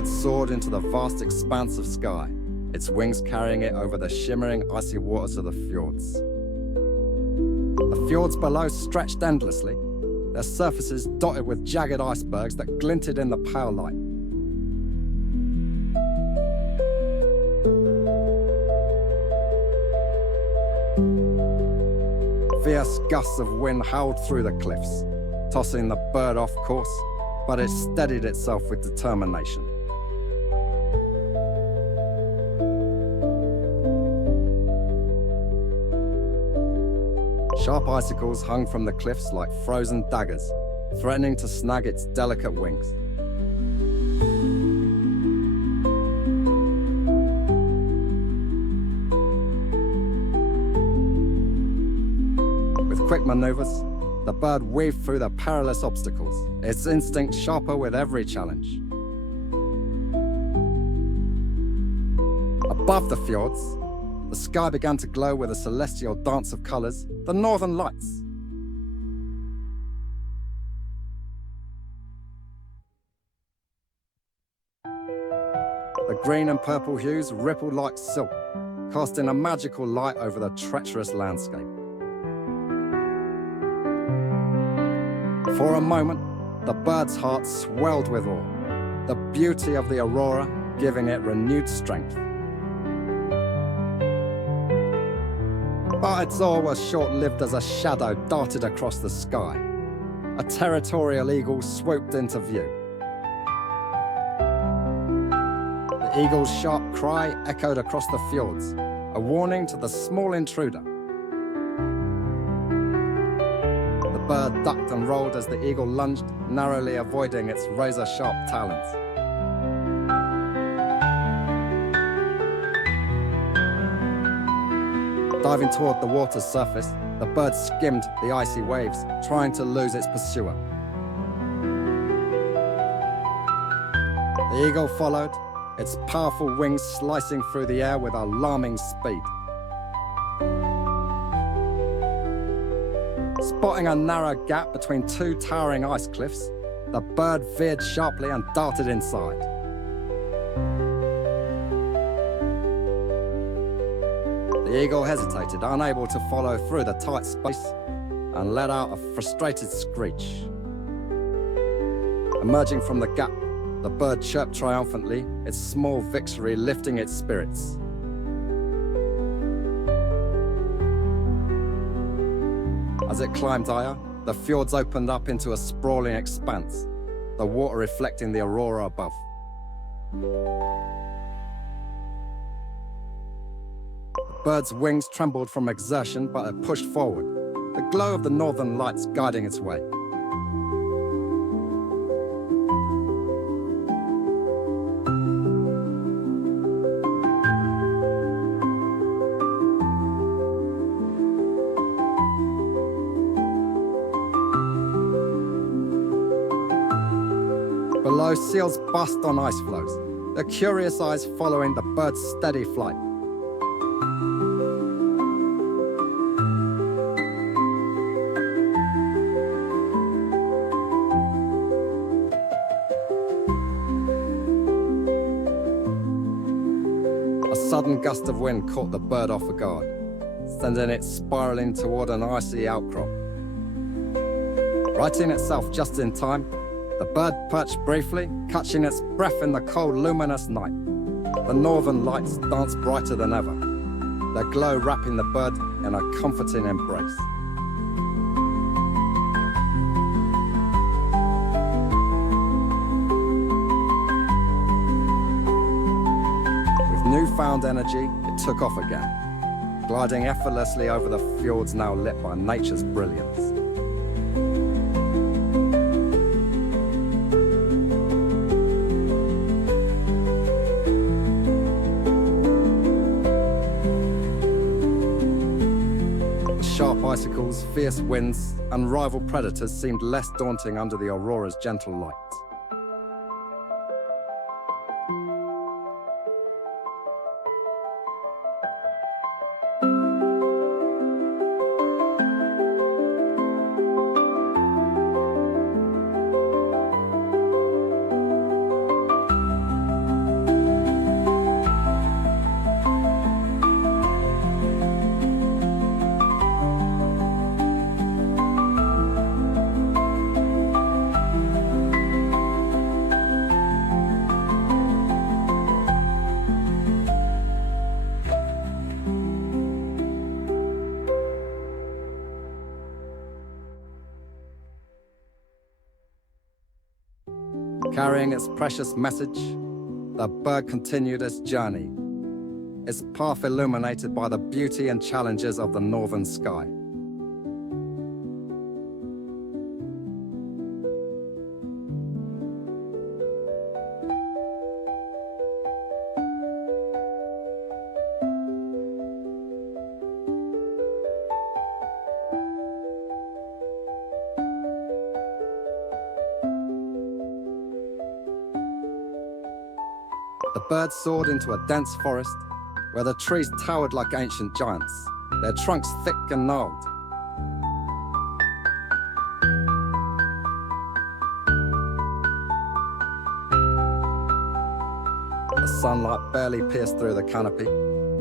bird soared into the vast expanse of sky, its wings carrying it over the shimmering icy waters of the fjords. The fjords below stretched endlessly, their surfaces dotted with jagged icebergs that glinted in the pale light. Fierce gusts of wind howled through the cliffs, tossing the bird off course, but it steadied itself with determination. Sharp icicles hung from the cliffs like frozen daggers, threatening to snag its delicate wings. With quick maneuvers, the bird weaved through the perilous obstacles, its instinct sharper with every challenge. Above the fjords, the sky began to glow with a celestial dance of colors, the northern lights. The green and purple hues rippled like silk, casting a magical light over the treacherous landscape. For a moment, the bird's heart swelled with awe, the beauty of the aurora giving it renewed strength. But its awe was short-lived as a shadow darted across the sky. A territorial eagle swooped into view. The eagle's sharp cry echoed across the fjords, a warning to the small intruder. The bird ducked and rolled as the eagle lunged, narrowly avoiding its razor-sharp talons. Diving toward the water's surface, the bird skimmed the icy waves, trying to lose its pursuer. The eagle followed, its powerful wings slicing through the air with alarming speed. Spotting a narrow gap between two towering ice cliffs, the bird veered sharply and darted inside. The eagle hesitated, unable to follow through the tight space, and let out a frustrated screech. Emerging from the gap, the bird chirped triumphantly, its small victory lifting its spirits. As it climbed higher, the fjords opened up into a sprawling expanse, the water reflecting the aurora above. The bird's wings trembled from exertion, but it pushed forward, the glow of the northern lights guiding its way. Below, seals buzzed on ice floes, their curious eyes following the bird's steady flight. A sudden gust of wind caught the bird off guard, sending it spiraling toward an icy outcrop. Righting itself just in time, the bird perched briefly, catching its breath in the cold, luminous night. The northern lights danced brighter than ever, their glow wrapping the bird in a comforting embrace. With newfound energy, it took off again, gliding effortlessly over the fjords now lit by nature's brilliance. Sharp icicles, fierce winds, and rival predators seemed less daunting under the aurora's gentle light. Carrying its precious message, the bird continued its journey, its path illuminated by the beauty and challenges of the northern sky. The bird soared into a dense forest where the trees towered like ancient giants, their trunks thick and gnarled. The sunlight barely pierced through the canopy,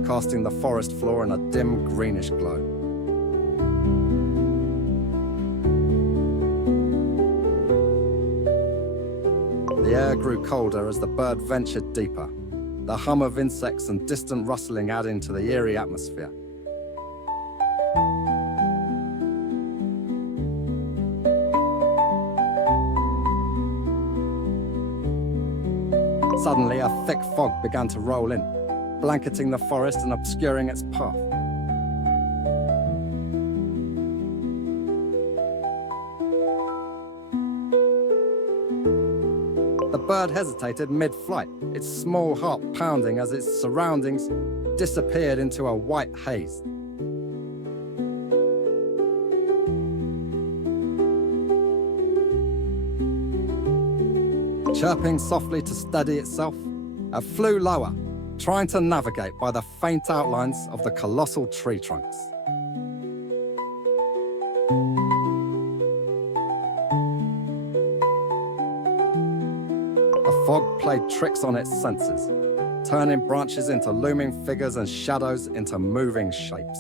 casting the forest floor in a dim greenish glow. The air grew colder as the bird ventured deeper, the hum of insects and distant rustling adding to the eerie atmosphere. Suddenly, a thick fog began to roll in, blanketing the forest and obscuring its path. The bird hesitated mid-flight, its small heart pounding as its surroundings disappeared into a white haze. Chirping softly to steady itself, it flew lower, trying to navigate by the faint outlines of the colossal tree trunks. The fog played tricks on its senses, turning branches into looming figures and shadows into moving shapes.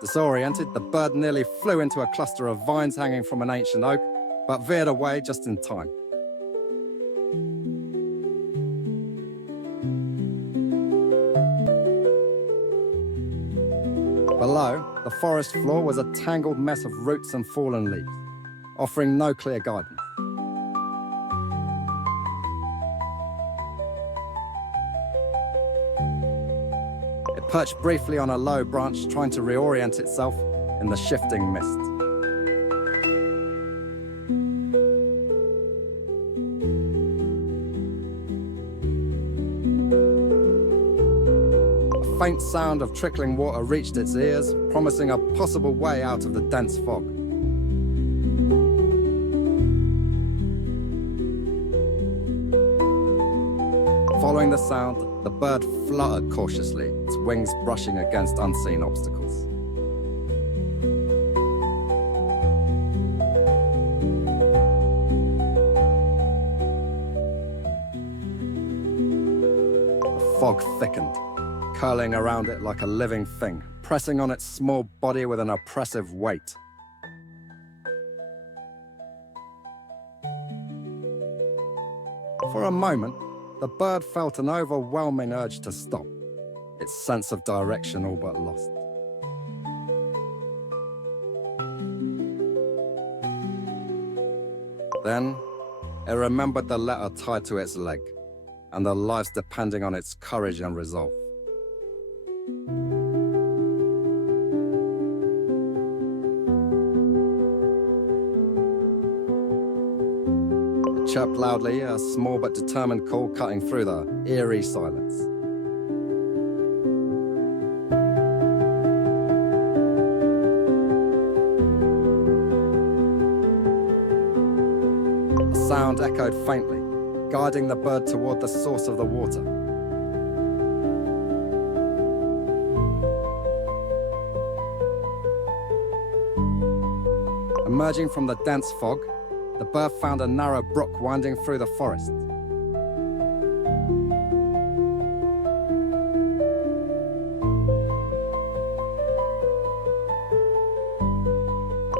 Disoriented, the bird nearly flew into a cluster of vines hanging from an ancient oak, but veered away just in time. Below, the forest floor was a tangled mess of roots and fallen leaves, offering no clear guidance. It perched briefly on a low branch, trying to reorient itself in the shifting mist. A faint sound of trickling water reached its ears, promising a possible way out of the dense fog. Following the sound, the bird fluttered cautiously, its wings brushing against unseen obstacles. The fog thickened, curling around it like a living thing, pressing on its small body with an oppressive weight. For a moment, the bird felt an overwhelming urge to stop, its sense of direction all but lost. Then, it remembered the letter tied to its leg, and the lives depending on its courage and resolve. It chirped loudly, a small but determined call cutting through the eerie silence. The sound echoed faintly, guiding the bird toward the source of the water. Emerging from the dense fog, the bird found a narrow brook winding through the forest.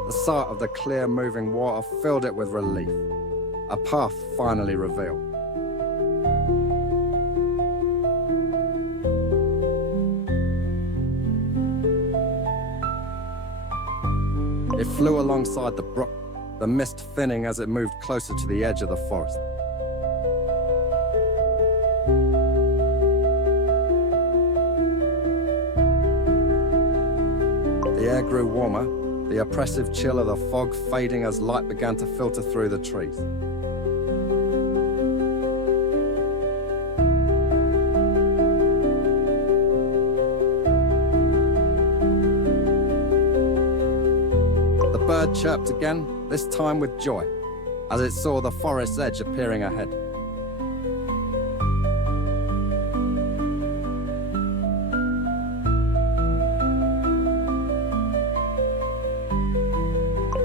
The sight of the clear moving water filled it with relief, a path finally revealed. It flew alongside the brook, the mist thinning as it moved closer to the edge of the forest. The air grew warmer, the oppressive chill of the fog fading as light began to filter through the trees. The bird chirped again, this time with joy, as it saw the forest's edge appearing ahead.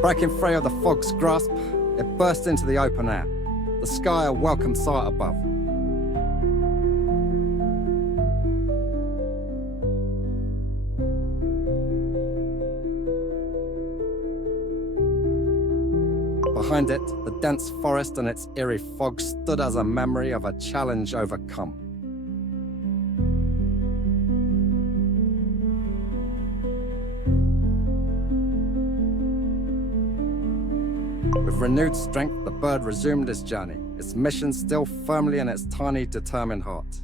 Breaking free of the fog's grasp, it burst into the open air, the sky a welcome sight above. Behind it, the dense forest and its eerie fog stood as a memory of a challenge overcome. With renewed strength, the bird resumed its journey, its mission still firmly in its tiny, determined heart.